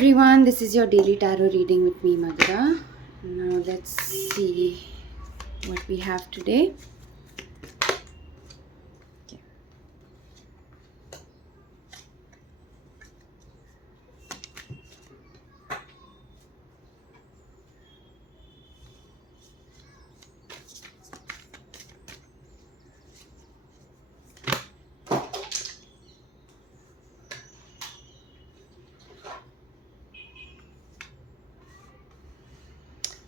everyone, this is your daily tarot reading with me, Madhura. Now let's see what we have today. Okay.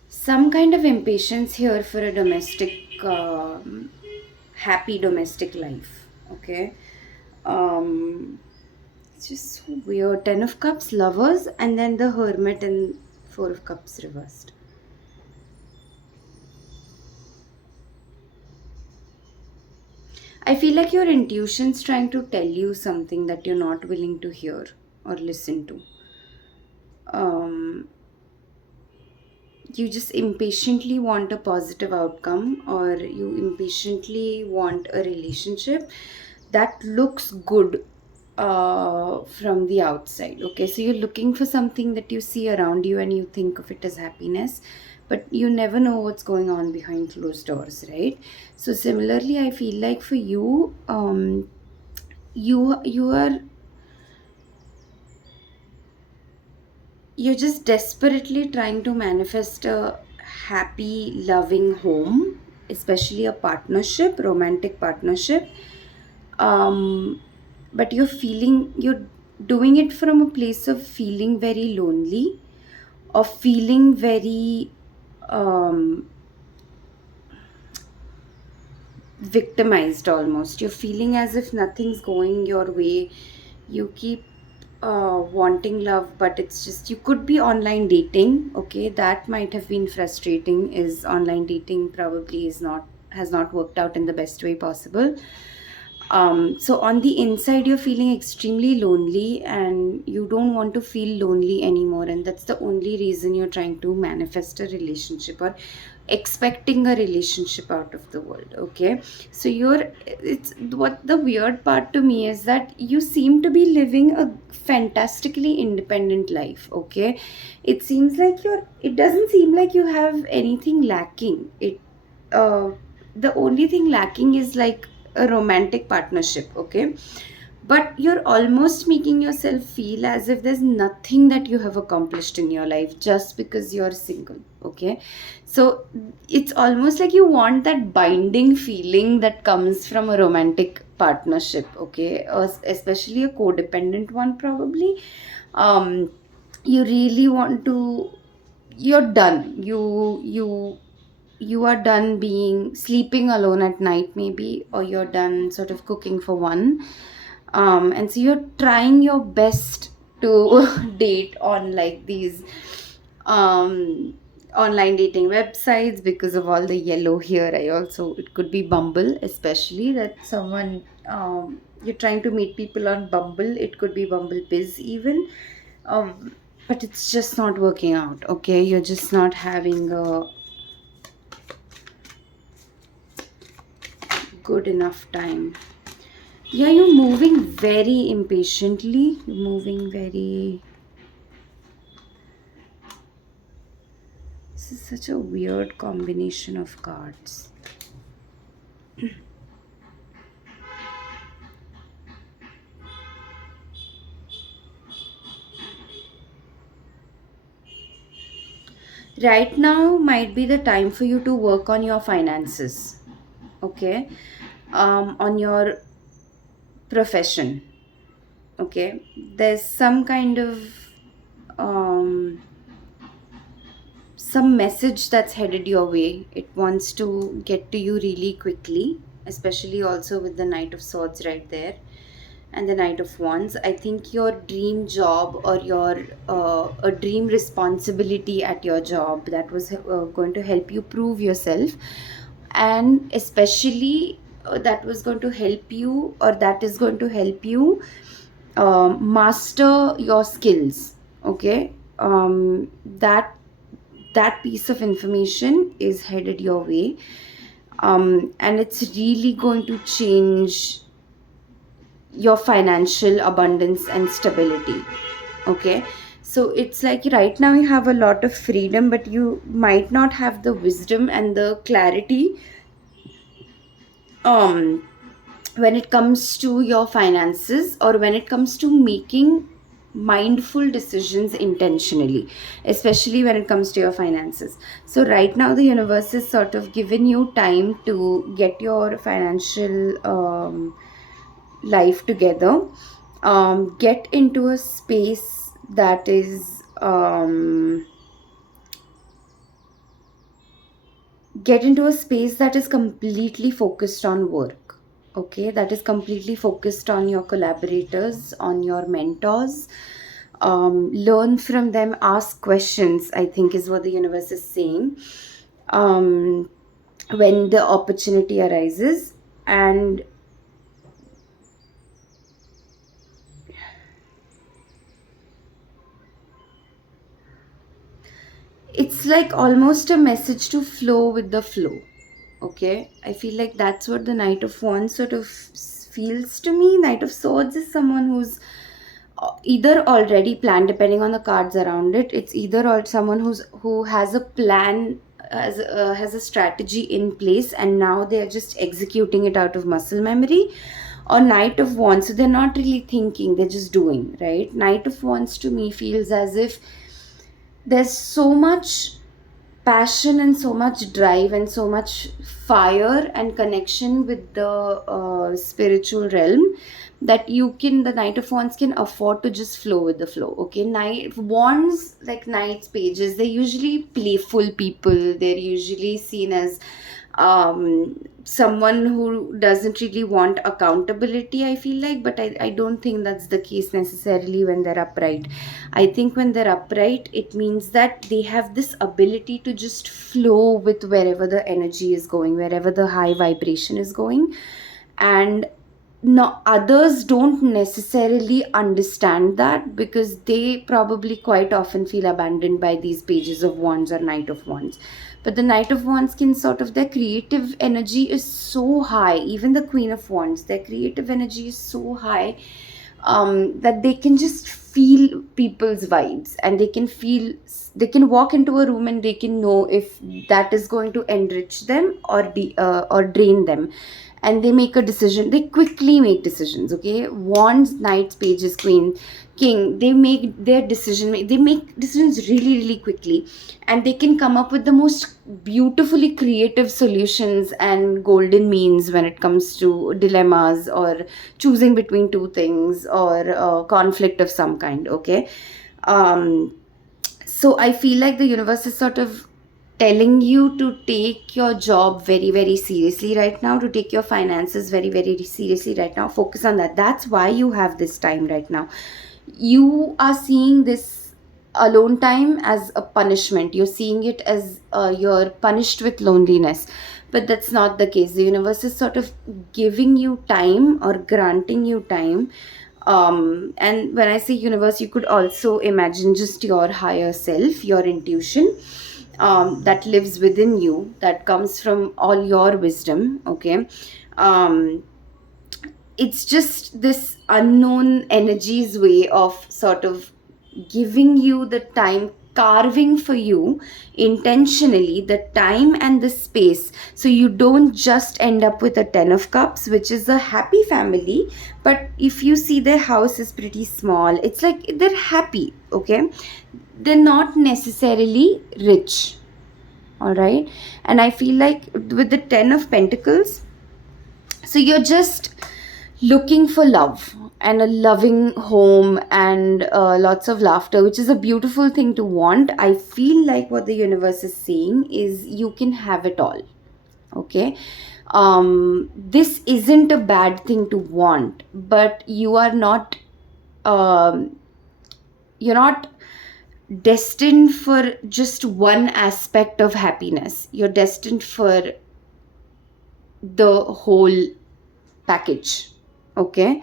Some kind of impatience here for a happy domestic life. Okay. Um, it's just so weird. 10 of Cups, Lovers, and then the Hermit and Four of Cups reversed. I feel like your intuition's trying to tell you something that you're not willing to hear or listen to. Um, you just impatiently want a positive outcome, or you impatiently want a relationship that looks good from the outside. Okay, so you're looking for something that you see around you and you think of it as happiness, but you never know what's going on behind closed doors, right? So similarly, I feel like for you, you are you're just desperately trying to manifest a happy, loving home, especially a partnership, romantic partnership. Um, but you're doing it from a place of feeling very lonely, of feeling very um, victimized almost. You're feeling as if nothing's going your way. You keep wanting love, but it's just you could be online dating. Okay, that might have been frustrating. Is online dating probably is not has not worked out in the best way possible. So on the inside, you're feeling extremely lonely and you don't want to feel lonely anymore. And that's the only reason you're trying to manifest a relationship or expecting a relationship out of the world. Okay. So it's what the weird part to me is that you seem to be living a fantastically independent life. Okay. It doesn't seem like you have anything lacking. Uh, the only thing lacking is like a romantic partnership. Okay, but you're almost making yourself feel as if there's nothing that you have accomplished in your life just because you're single. Okay, so it's almost like you want that binding feeling that comes from a romantic partnership. Okay, or especially a codependent one probably. um you really want to you're done you are done being sleeping alone at night maybe, or you're done sort of cooking for one. And so you're trying your best to date on like these um online dating websites because of all the yellow here. I also It could be Bumble, especially that someone you're trying to meet people on Bumble. It could be Bumble Biz even. But it's just not working out. Okay, you're just not having a good enough time. Yeah, you're moving very impatiently. You're moving very. This is such a weird combination of cards. Right now might be the time for you to work on your finances. Okay, on your profession. Okay, there's um some message that's headed your way. It wants to get to you really quickly, especially also with the Knight of Swords right there and the Knight of Wands. I think your dream job or your a dream responsibility at your job that was going to help you prove yourself, and especially that was going to help you, or that is going to help you master your skills. Okay, that piece of information is headed your way, and it's really going to change your financial abundance and stability. Okay, So it's like right now you have a lot of freedom, but you might not have the wisdom and the clarity um when it comes to your finances, or when it comes to making mindful decisions intentionally, especially when it comes to your finances. So right now the universe is sort of giving you time to get your financial life together. Get into a space that is get into a space that is completely focused on work. Okay, that is completely focused on your collaborators, on your mentors. Learn from them, ask questions, I think is what the universe is saying. um, when the opportunity arises. And it's like almost a message to flow with the flow. Okay, I feel like that's what the Knight of Wands sort of feels to me. Knight of Swords is someone who's either already planned, depending on the cards around it. It's either or someone who has a plan, has a strategy in place, and now they're just executing it out of muscle memory. Or Knight of Wands, so they're not really thinking, they're just doing, right? Knight of Wands to me feels as if there's so much passion and so much drive and so much fire and connection with the spiritual realm, that the Knight of Wands can afford to just flow with the flow. Okay, Knight Wands, like Knights pages, they're usually playful people. They're usually seen as someone who doesn't really want accountability, I feel like. But I don't think that's the case necessarily when they're upright. I think when they're upright, it means that they have this ability to just flow with wherever the energy is going, wherever the high vibration is going. And no, others don't necessarily understand that, because they probably quite often feel abandoned by these pages of wands or Knight of Wands. But the Knight of Wands can sort of, their creative energy is so high. Even the Queen of Wands, their creative energy is so high, that they can just feel people's vibes, and they can walk into a room and they can know if that is going to enrich them or drain them. And they make a decision, they quickly make decisions. Okay, Wands, Knights, Pages, Queen, King, they make decisions really, really quickly. And they can come up with the most beautifully creative solutions and golden means when it comes to dilemmas, or choosing between two things, or conflict of some kind. Okay, um so I feel like the universe is sort of telling you to take your job very, very seriously right now, to take your finances very, very seriously right now. Focus on that. That's why you have this time right now. You are seeing this alone time as a punishment. You're seeing it as you're punished with loneliness. But that's not the case. The universe is sort of giving you time, or granting you time. And when I say universe, you could also imagine just your higher self, your intuition, that lives within you, that comes from all your wisdom. Okay, um, it's just this unknown energy's way of sort of giving you the time, carving for you intentionally the time and the space, so you don't just end up with a 10 of cups, which is a happy family. But if you see their house is pretty small, it's like they're happy. Okay, they're not necessarily rich. All right, and I feel like with the 10 of Pentacles, so you're just looking for love and a loving home, and lots of laughter, which is a beautiful thing to want. I feel like what the universe is saying is you can have it all. Okay, this isn't a bad thing to want, but um, you're not destined for just one aspect of happiness. You're destined for the whole package. Okay,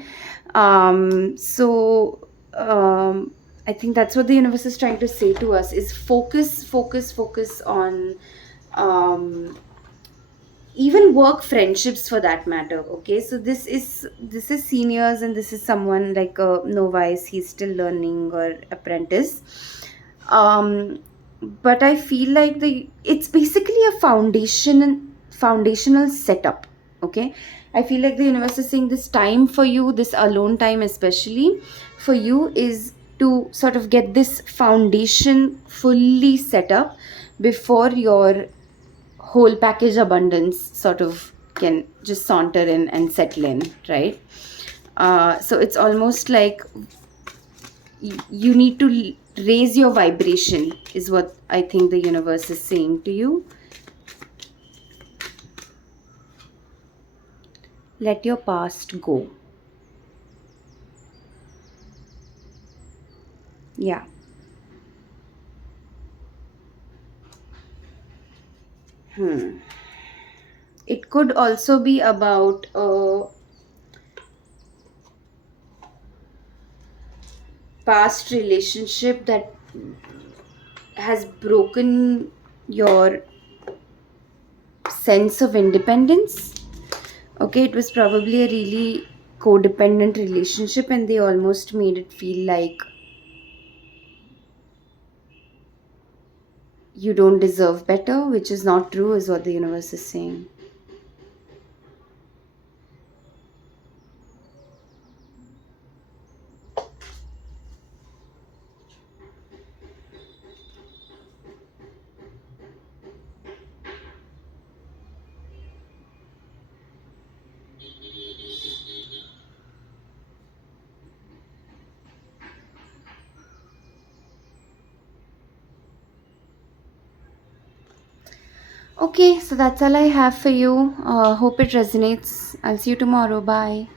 so I think that's what the universe is trying to say to us, is focus, focus, focus on um, even work friendships for that matter. Okay, so this is seniors, and this is someone like a novice, he's still learning, or apprentice. um but I feel like the it's basically a foundational setup. Okay, I feel like the universe is saying this time for you, this alone time especially for you, is to sort of get this foundation fully set up before your whole package abundance sort of can just saunter in and settle in, right? So it's almost like you need to raise your vibration, is what I think the universe is saying to you. Let your past go. Yeah. It could also be about a past relationship that has broken your sense of independence. Okay, it was probably a really codependent relationship, and they almost made it feel like you don't deserve better, which is not true, is what the universe is saying. Okay, so that's all I have for you. Hope it resonates. I'll see you tomorrow. Bye.